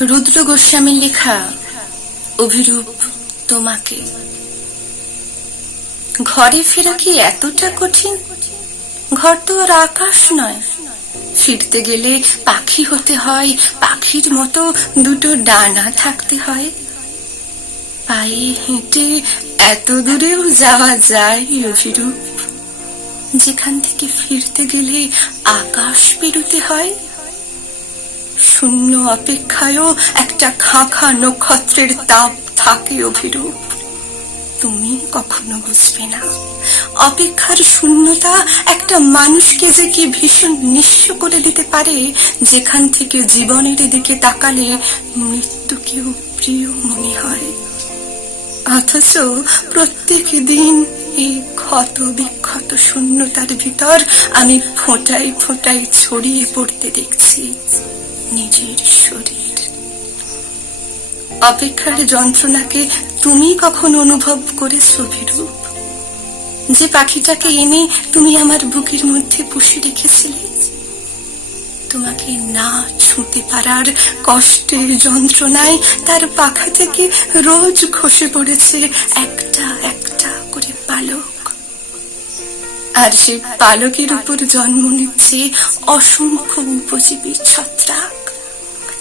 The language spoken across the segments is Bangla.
রুদ্র গোস্বামীর লেখা অভিরূপ তোমাকে। ঘরে ফেরা কি এতটা কঠিন? ঘর তো আর আকাশ নয়। ফিরতে গেলে পাখি হতে হয়, পাখির মতো দুটো ডানা থাকতে হয়। পায়ে হেঁটে এত দূরেও যাওয়া যায় অভিরূপ, যেখান থেকে ফিরতে গেলে আকাশ পেরোতে হয়। শূন্য অপেক্ষায়ও একটা খাঁখা নক্ষত্রের তাপ থাকে অভিরূপ, তুমি কখনো বুঝবে না। অপেক্ষার শূন্যতা একটা মানুষকে যে কি ভীষণ নিঃস্ব করে দিতে পারে, যেখান থেকে জীবনের দিকে তাকালে মৃত্যুকেও প্রিয় মনে হয়। অথচ প্রত্যেক দিন এই ক্ষত বিক্ষত শূন্যতার ভিতর আমি ফোঁটায় ফোঁটায় ছড়িয়ে পড়তে দেখছি নিজের শরীর। অপেক্ষার যন্ত্রণাকে তুমি কখন অনুভব করেছো অভিরূপ? যে পাখিটাকে এনে তুমি আমার বুকের মধ্যে পুষে রেখেছিলে, তোমাকে না ছুঁতে পারার কষ্টের যন্ত্রণায় তার পাখা থেকে রোজ খসে পড়েছে একটা একটা করে পালক। আর সে পালকের উপর জন্ম নিচ্ছে অসংখ্য উপজীবী ছত্রাক।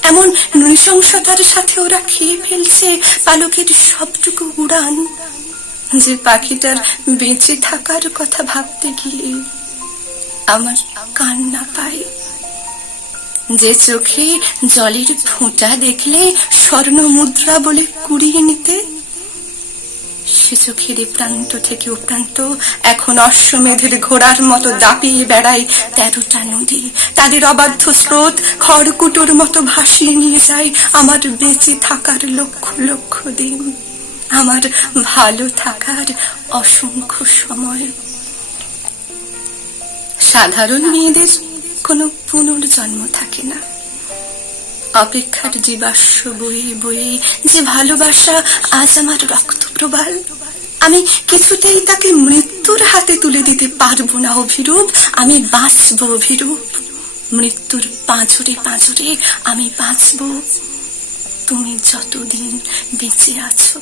এমন নৃশংসতার সাথে ওরা খেয়ে ফেলছে পালকের সবটুকু উড়ান, যে পাখিটার বেঁচে থাকার কথা ভাবতে গিয়ে আমার কান্না পায়। যে চোখে জলের ফোঁটা দেখলে স্বর্ণ মুদ্রা বলে কুড়িয়ে নিতে, সে চোখের এ প্রান্ত থেকে ও প্রান্ত এখন অশ্বমেধের ঘোড়ার মতো দাপিয়ে বেড়ায় 13টা নদী। তাদের অবাধ্য স্রোত খড়কুটোর মতো ভাসিয়ে নিয়ে যায় আমার বেঁচে থাকার লক্ষ লক্ষ দিন, আমার ভালো থাকার অসংখ্য সময়। সাধারণ মেয়েদের কোনো পুনর্জন্ম থাকে না। অপেক্ষার জীবাশ্ম বয়ে বয়ে যে ভালোবাসা আজ আমার রক্ত প্রবাল, আমি কিছুতেই তাকে মৃত্যুর হাতে তুলে দিতে পারবো না অভিরূপ। আমি বাঁচবো অভিরূপ, মৃত্যুর পাঁজরে পাঁজরে আমি বাঁচবো, তুমি যতদিন বেঁচে আছো।